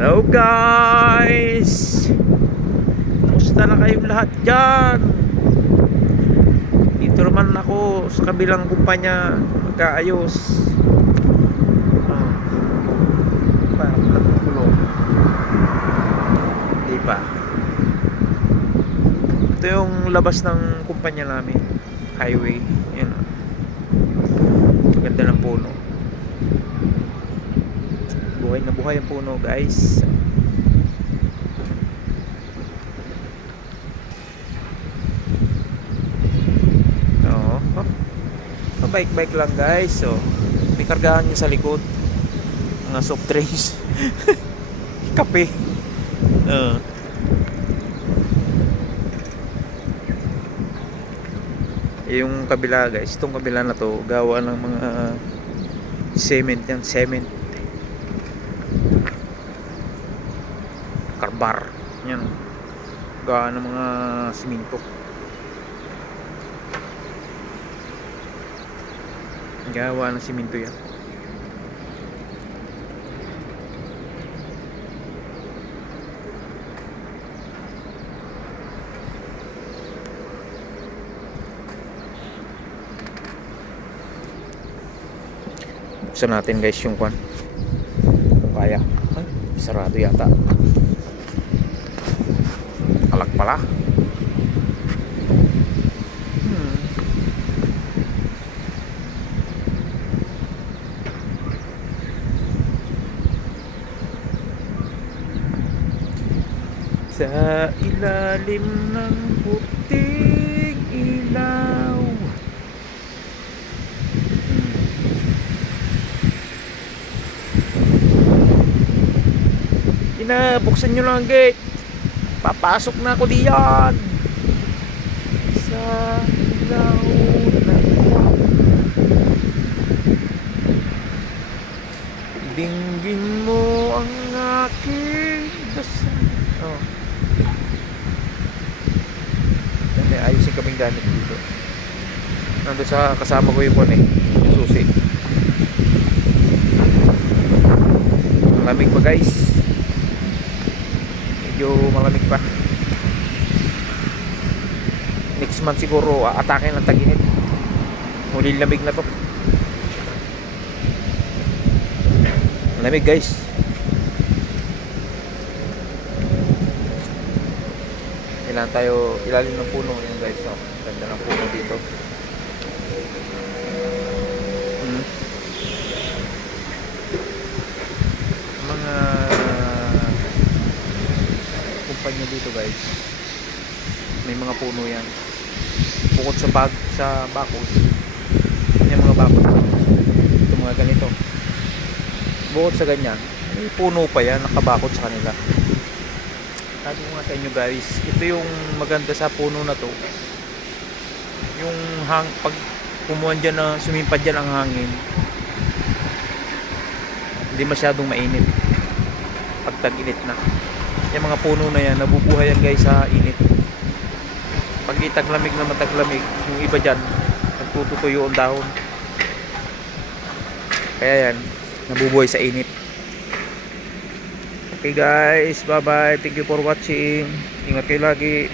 Hello guys! Kamusta na kayong lahat dyan? Dito naman ako sa kabilang kumpanya magkaayos. Oh. Parang nagkulong. Di pa. Ito yung labas ng kumpanya namin. Highway. Yan. oh. Ganda ng puno. Buhay na buhay ang puno guys. Oo. Oh. bike-bike lang guys. So, may kargahan nyo sa likod. Mga soft drinks. Kape. Oo. yung kabila guys, itong kabila na to, gawa ng mga cement yan, cement karbar yan. Gawa ng mga siminto gawa ng siminto yan. Buksan natin guys yung kwan. Kung kaya. Ay sarado yata alak pala hmm. sa ilalim ng puting ilaw hmm. Ina, buksan nyo lang ang gate papasok na ako diyan. Sa ilaw ng dinggin mo ang aking dasal. Oh. Dami, ayusin kaming gamit dito? Nando sa kasama ko yung kwan eh. Susi. Malamig pa guys medyo malamig pa. Next month siguro atake ng taginit muling lamig na to. Lamig guys. Ilan tayo ilalim ng puno yan guys. Oh. ganda ng puno dito kumpanya dito guys. May mga puno yan. Bukod sa bag sa bakod may mga bakod ito mga ganito. Bukod sa ganyan may puno pa yan nakabakod sa kanila. Sabi ko nga sa inyo guys ito yung maganda sa puno na to. Yung hang pag kumuhan dyan na sumipad dyan ang hangin hindi masyadong mainit. Pag tag-init na yung mga puno na yan nabubuhay yan guys sa init. Pag itaglamig na mataglamig yung iba dyan nagtututuyo ang dahon. Kaya yan nabubuhay sa init. Okay guys bye bye thank you for watching. Ingat kayo lagi